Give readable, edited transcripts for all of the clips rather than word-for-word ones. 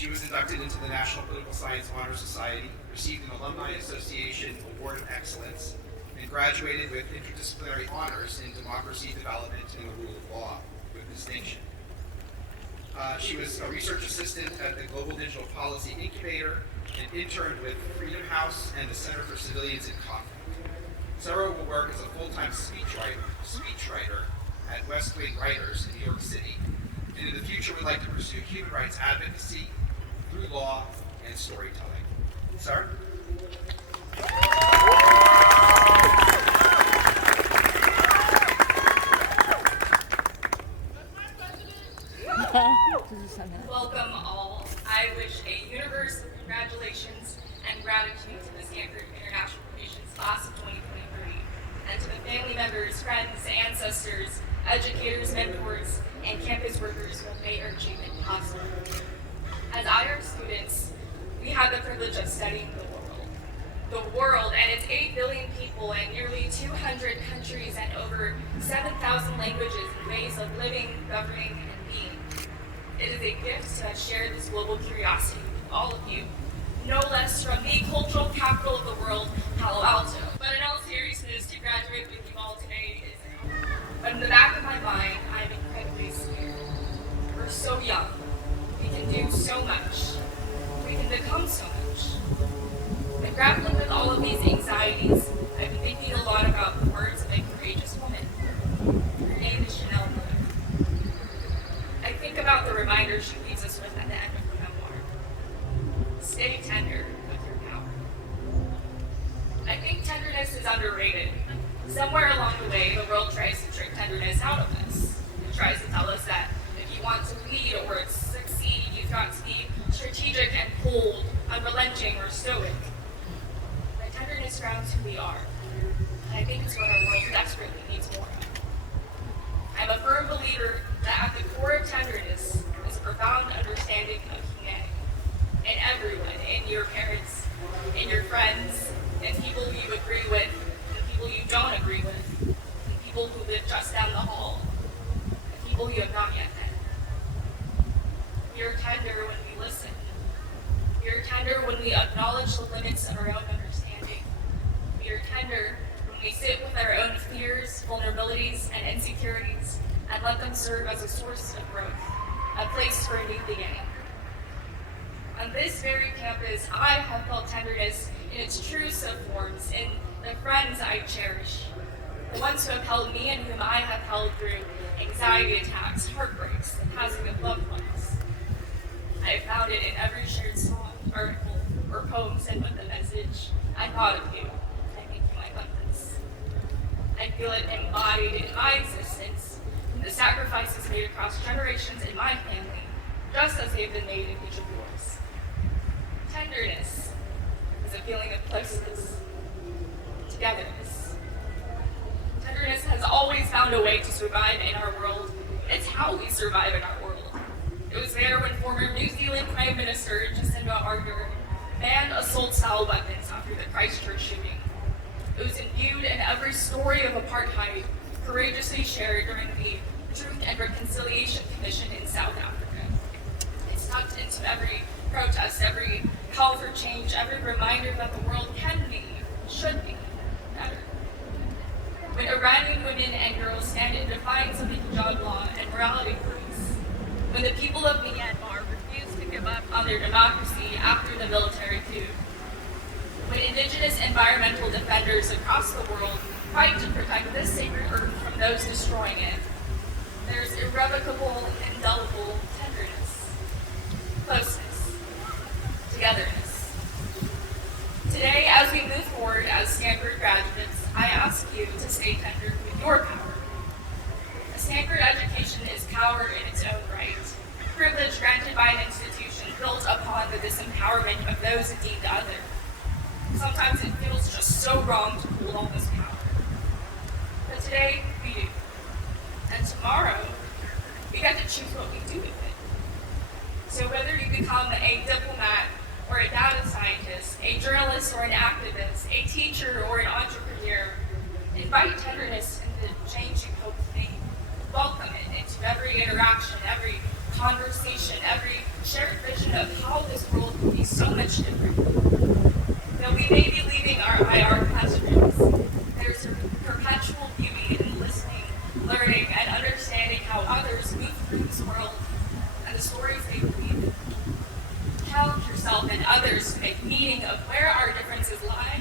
She was inducted into the National Political Science Honor Society, received an Alumni Association Award of Excellence, and graduated with interdisciplinary honors in democracy development and the rule of law with distinction. She was a research assistant at the Global Digital Policy Incubator and interned with Freedom House and the Center for Civilians in Conflict. Sarah will work as a full-time speechwriter at West Wing Writers in New York City, and in the future would like to pursue human rights advocacy through law and storytelling. Sarah? Welcome all. I wish a universe of congratulations and gratitude to the Standford International Relations Class of 2023, and to the family members, friends, ancestors, educators, mentors, and campus workers who have made our achievement possible. As IR students, we have the privilege of studying the world. The world and its 8 billion people and nearly 200 countries and over 7,000 languages and ways of living, governing, and being. It is a gift to have shared this global curiosity with all of you, no less from the cultural capital of the world, Palo Alto. But in all seriousness, to graduate with you all today is an honor. But in the back of my mind, I am incredibly scared. We're so young. We can do so much. We can become so much. But grappling with all of these anxieties, I've been thinking a lot about the words of a courageous woman. Her name is Chanel Miller. I think about the reminder she leaves us with at the end of her memoir. Stay tender with your power. I think tenderness is underrated. Somewhere along the way, the world tries to trick tenderness out of us. It tries to tell us that if you want to lead or succeed, you've got to be strategic and cold, unrelenting, or stoic. But tenderness grounds who we are. And I think it's what our world desperately needs more of. I'm a firm believer that at the core of tenderness is a profound understanding of humanity. In everyone, in your parents, in your friends, in people you agree with, in people you don't agree with, in people who live just down the hall, and people you have not yet met. We are tender when we listen. We are tender when we acknowledge the limits of our own understanding. We are tender when we sit with our own fears, vulnerabilities, and insecurities and let them serve as a source of growth, a place for a new beginning. On this very campus, I have felt tenderness in its truest of forms, in the friends I cherish, the ones who have held me and whom I have held through anxiety attacks, heartbreaks, the passing of loved ones. I have found it in every shared song, article, or poem sent with a message. I thought of you. I think you might love this. I feel it embodied in my existence, in the sacrifices made across generations in my family, just as they have been made in each of yours. Tenderness is a feeling of closeness, togetherness. Tenderness has always found a way to survive in our world. It's how we survive in our world. It was there when former New Zealand Prime Minister Jacinda Ardern banned assault-style weapons after the Christchurch shooting. It was imbued in every story of apartheid courageously shared during the Truth and Reconciliation Commission in South Africa. It's tucked into every protest, every call for change, every reminder that the world can be, should be, better. When Iranian women and girls stand in defiance of the hijab law and morality police, when the people of Myanmar refuse to give up on their democracy after the military coup, when indigenous environmental defenders across the world fight to protect this sacred earth from those destroying it, there's irrevocable, indelible tenderness, closeness, togetherness. Today, as we move forward as Stanford graduates, I ask you to stay tender with your power. A Stanford education is power in its own right, privilege granted by an institution built upon the disempowerment of those deemed other. Sometimes it feels just so wrong to hold all this power. But today, we do. And tomorrow, we get to choose what we do with it. So whether you become a diplomat or a data scientist, a journalist or an activist, a teacher or an entrepreneur, invite tenderness into the change you hope to make. Welcome it into every interaction, every conversation, every shared vision of how this world can be so much different. Though we may be leaving our IR classrooms, there's a perpetual beauty in listening, learning, and understanding how others move through this world and the stories they believe in. Challenge yourself and others to make meaning of where our differences lie,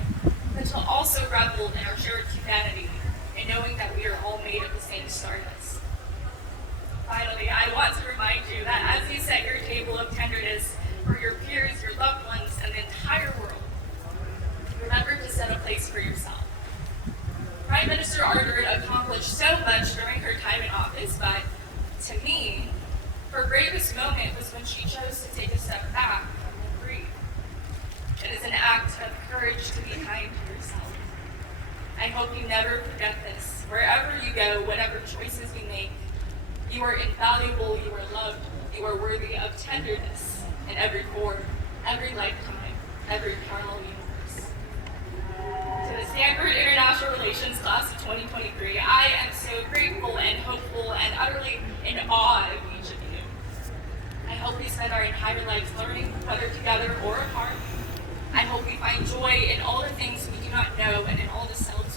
but to also revel in our shared humanity and knowing that we are all made of the same stardust. Finally, I want to remind you that as you set your table of tenderness for your peers, your loved ones, and the entire world, remember to set a place for yourself. Prime Minister Ardern accomplished so much during her time in office, but to me, her bravest moment was when she chose to take a step back and breathe. It is an act of courage to be kind to yourself. I hope you never forget this. Wherever you go, whatever choices you make, you are invaluable, you are loved, you are worthy of tenderness in every form, every lifetime, every parallel universe. To the Standford International Relations Class of 2023, I am so grateful and hopeful and utterly in awe of each of you. I hope we spend our entire lives learning, whether together or apart. I hope we find joy in all the things we do not know and in all the self